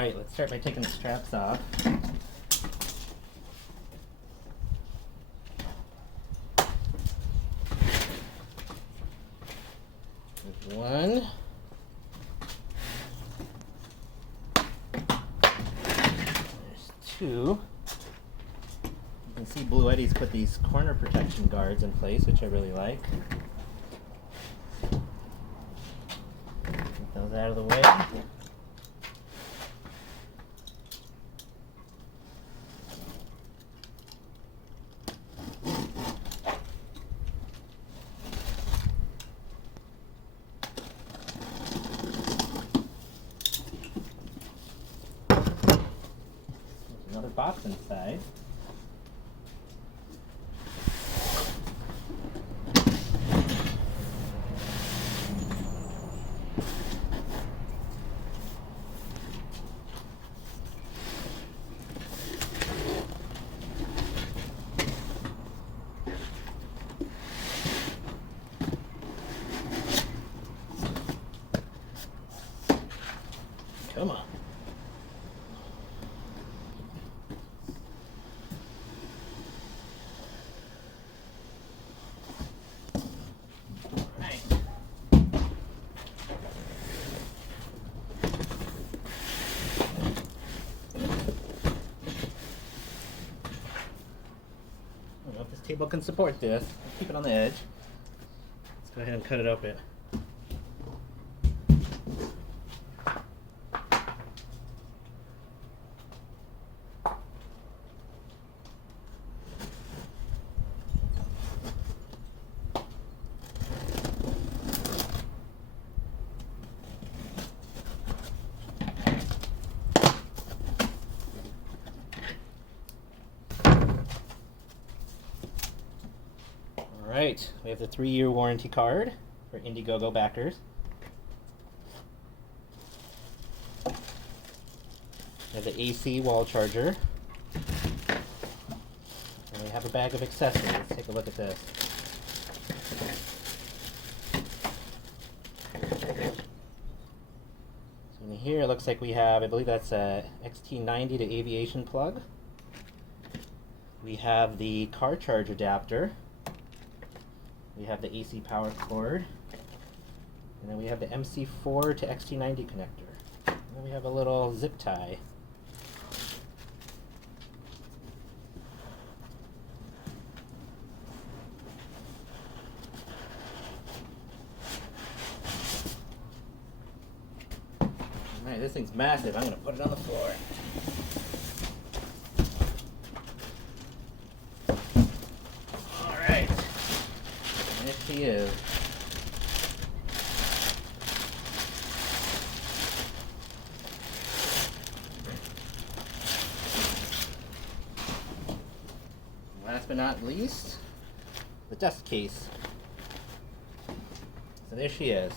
Alright, let's start by taking the straps off. There's one. There's two. You can see Bluetti's put these corner protection guards in place, which I really like. Get those out of the way. Another box inside. Come on. I don't know if this table can support this. I'll keep it on the edge. Let's go ahead and cut it open. Alright, we have the 3-year warranty card for Indiegogo backers. We have the AC wall charger. And we have a bag of accessories. Let's take a look at this. So in here it looks like we have, I believe that's a XT90 to aviation plug. We have the car charge adapter. We have the AC power cord, and then we have the MC4 to XT90 connector. And then we have a little zip tie. Alright, this thing's massive. I'm going to put it on the floor. There she is. Last but not least, the dust case. So there she is.